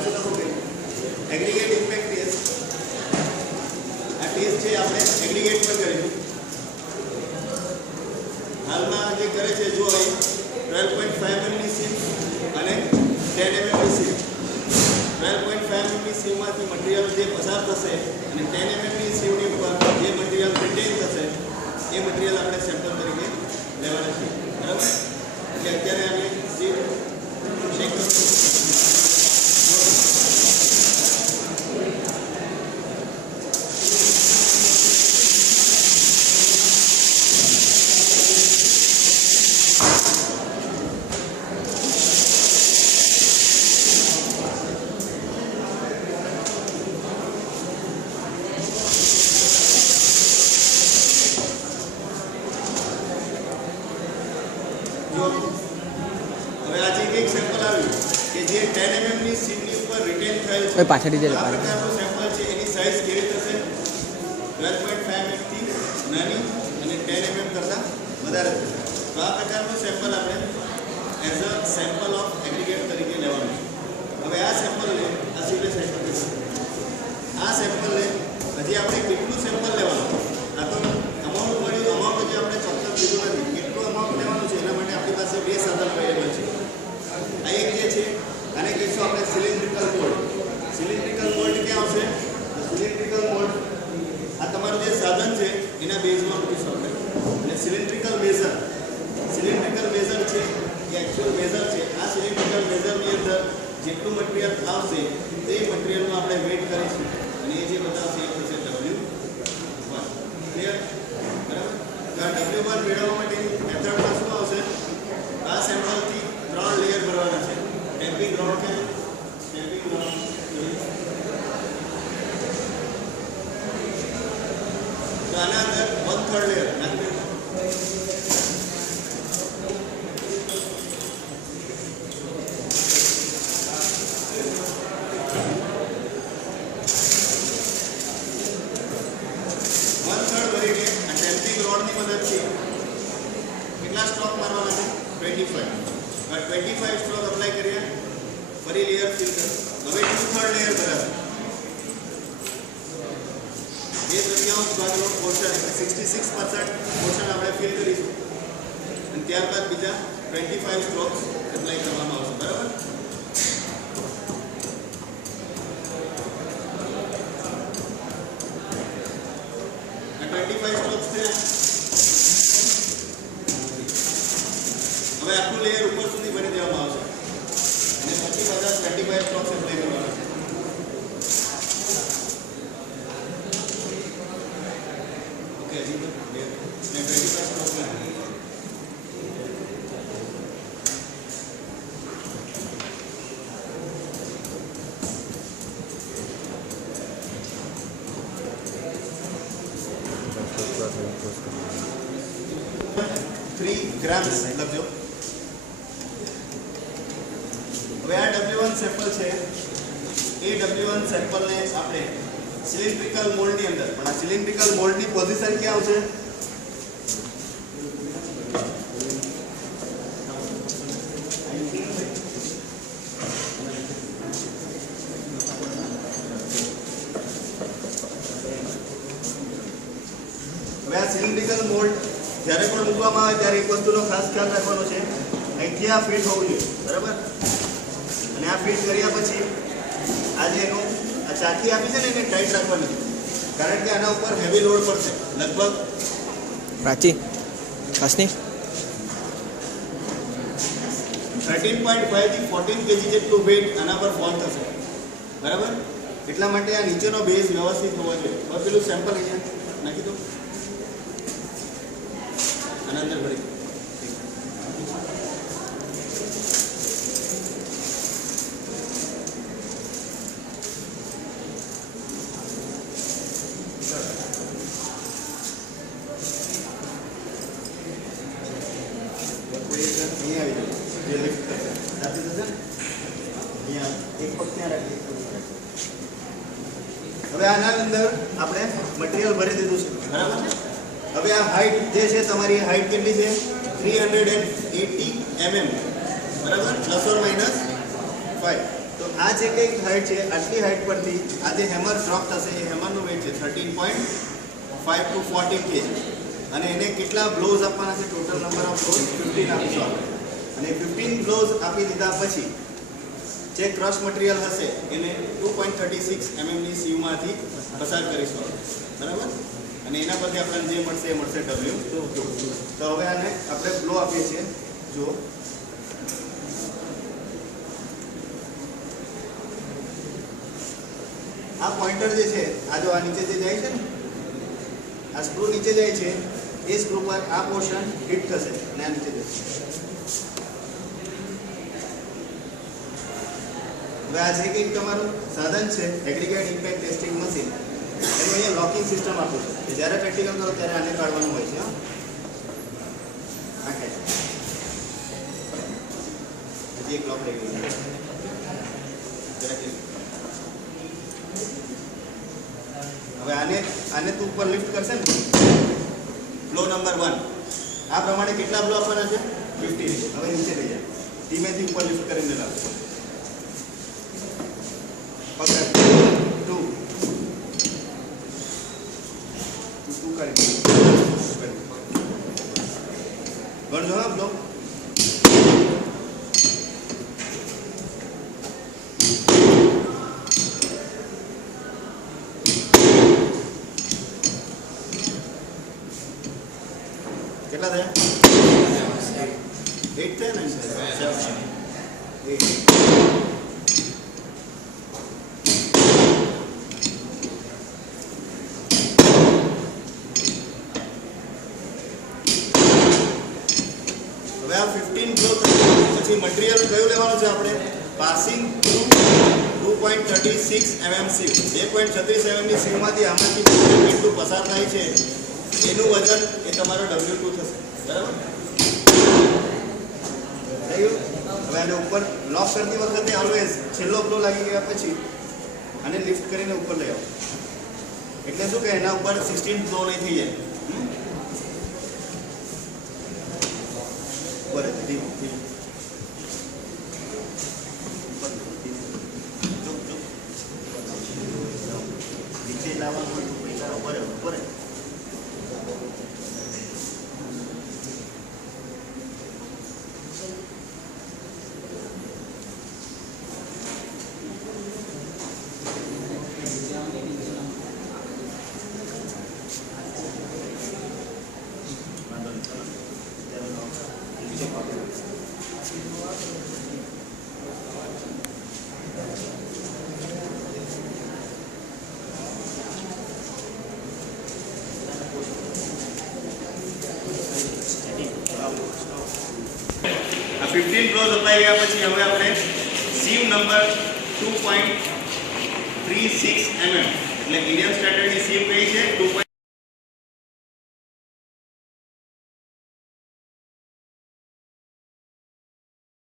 પાછું લખો કે એગ્રીગેટ ઇમ્પેક્ટ ટેસ્ટ. આ ટેસ્ટ છે આપણે એગ્રીગેટ પર કરીશું. હાલમાં જે કરે છે જો અહીં 12.5 mm ની સીમ અને 10 mm ની સીમ. 12.5 mm ની સીમમાંથી મટીરીયલ જે પસાર થશે અને 10 mm ની સીમની ઉપર જે મટીરીયલ રિટેન થશે એ મટીરીયલ આપણે સેમ્પલ તરીકે લેવાના છે. બરાબર? એટલે અત્યારે આપણે સીમ ચેક કરીશું. હવે આજે એક સેમ્પલ આવ્યું કે જે 10 mm ની સીમની ઉપર રિટેન થયેલ છે. પાછળથી આ પ્રકારનું સેમ્પલ છે. એની સાઇઝ કેવી થશે? 12.5 mm થી નાની અને 10 mm કરતાં વધારે થશે. તો આ પ્રકારનું સેમ્પલ આપણે as a sample of aggregate તરીકે લેવાનું છે. હવે આ સેમ્પલને આ સિવિલ સેમ્પલ છે. આ સેમ્પલને હજી આપણે કેટલું સેમ્પલ લેવાનું? આ તો અમાઉન્ટ મળ્યું, અમાઉન્ટ હજી આપણે ચોક્કસ લીધું નથી. કેટલું અમાઉન્ટ લેવાનું છે એના માટે આપણી પાસે બે સાધન અવેલેબલ છે. આ એક જે છે આને કહીશું આપણે સિલિન્ડ્રિકલ મોલ્ડ. સિલિન્ડ્રિકલ મોલ્ડ ક્યાં આવશે? તો સિલિન્ડ્રિકલ મોલ્ડ આ તમારું જે સાધન છે એના બેઝમાં મૂકીશું આપણે. અને સિલિન્ડ્રિકલ મેઝર છે એ એક્ચ્યુઅલ મેઝર છે. આ સિલિન્ડ્રિકલ મેઝરની અંદર જેટલું મટીરીયલ આવશે તે મટીરીયલનો આપણે વેઇટ કરીશું અને એ જે બતાવશે એ થશે W1. ક્લિયર? બરાબર? તો આ W1 મેળવવા માટેની મેથડમાં શું આવશે? આ સેમ્પલથી 3 લેયર ભરવાના છે. ટેમ્પિંગ રાઉન્ડ કે ટેમ્પિંગ રાઉન્ડ તો આના અંદર 1/3 લેયર નાખી. કેટલા સ્ટ્રોક મારવાના છે? 25. 25 સ્ટ્રોક અપ્લાય કરીએ. ફરી લેયર ફિલ કરો. હવે 2/3 લેયર બરાબર. 2/3 ભાગનો પોર્શન એટલે 66% પોર્શન આપણે ફિલ કરીશું અને ત્યારબાદ બીજા 25 સ્ટ્રોક્સ એપ્લાય કરવામાં આવશે. બરાબર? આ 25 સ્ટ્રોક્સ છે. હવે આખું લેયર ઉપર સુધી ભરી દેવામાં આવશે અને પછી બધા 25 સ્ટ્રોક્સ એપ્લાય કરવાના છે. ઓકે હજી તો લેયર ને 25 સ્ટ્રોક્સ નાખી. ગ્રામ્સ લખજો. હવે આ W1 સેમ્પલ છે એ W1 સેમ્પલને આપણે સિલિન્ડ્રિકલ મોલ્ડની અંદર, પણ આ સિલિન્ડ્રિકલ મોલ્ડની પોઝિશન ક્યાં આવશે? હવે આ સિલિન્ડ્રિકલ મોલ્ડ જ્યારે પણ મૂકવામાં આવે ત્યારે એક વસ્તુનો ખાસ ખ્યાલ રાખવાનો છે, અહીંથી આ ફિટ હોવું જોઈએ. બરાબર? અને આ ફિટ કર્યા પછી આજે એનું આ ચાકી આપી છે ને એને ટાઈટ રાખવાની, કારણ કે આના ઉપર હેવી લોડ પડશે. લગભગ પ્રાચી હસની 13.5 થી 14 kg જેટલું વેઇટ આના પર ફોલ થશે. બરાબર? એટલા માટે આ નીચેનો બેઝ વ્યવસ્થિત હોવો જોઈએ. હવે પેલું સેમ્પલ અહીંયા નાખી દો. આના અંદર ભરી હવે આના અંદર આપણે મટીરીયલ ભરી દીધું છે. બરાબર છે? હવે આ હાઈટ જે છે તમારી હાઈટ કેટલી છે? 380 mm. બરાબર? +or -5. તો આ જે કંઈક હાઈટ છે આટલી હાઈટ પરથી આ જે હેમર ડ્રોપ થશે એ હેમરનું વેઇટ છે 13.5 to 14 kg અને એને કેટલા બ્લોઝ આપવાના છે ટોટલ નંબર ઓફ બ્લોઝ 15 આપીશું આપણે અને 15 બ્લોઝ આપી દીધા પછી જે ક્રશ મટીરિયલ હશે એને 2.36 mm ની સીવમાંથી પસાર કરીશું બરાબર અને એના પરથી આપણને જે મળશે એ મળશે W2 તો હવે આને આપણે બ્લો આપીએ છીએ જો આ પોઇન્ટર જે છે આ જો આ નીચે જે જાય છે ને આ સ્ક્રૂ નીચે જાય છે એ સ્ક્રૂ પર આ પોર્શન હિટ થશે અને આ નીચે જશે હવે આ જે કંઈક તમારું સાધન છે એગ્રીગેટ ઇમ્પેક્ટ ટેસ્ટિંગ મશીન એનું અહીંયા લોકિંગ સિસ્ટમ આપું છું કે જ્યારે પ્રેક્ટિકલ કરો ત્યારે આને કાઢવાનું હોય છે હા હજી એક લોક રહી ગયું હવે આને તું ઉપર લિફ્ટ કરશે ને બ્લો નંબર 1 આ પ્રમાણે કેટલા બ્લો આપવાના છે 50 હવે નીચે લઈ જાય ધીમેથી ઉપર લિફ્ટ કરીને લાવ પકડ 2 કરી ગણજો હા બ્લો કેટલા થયા 8 થયા ને 15 બ્લો પછી મટીરીયલ કયું લેવાનું છે આપણે પાસિંગ થ્રુ 2.36 mm સીવ 2.36 mm ની સીવમાંથી આમાંથી કેટલું પસાર થાય છે એનું વજન એ તમારો W2 થશે બરાબર થયું હવે આને ઉપર લોક કરતી વખતે ઓલવેઝ છેલ્લો બ્લો લાગી ગયા પછી આને લિફ્ટ કરીને ઉપર લઈ આવો એટલે શું કે એના ઉપર 16 બ્લો નહીં થઈ જાય બરાબર ધીમું ધીમું નીચે લાવવાનું બરાબર બરાબર આ 15 બ્લોઝ અપાઈ ગયા પછી હવે આપણે સીમ નંબર 2.36 mm એટલે ઇન્ડિયન સ્ટાન્ડર્ડની સીમ કઈ છે 2.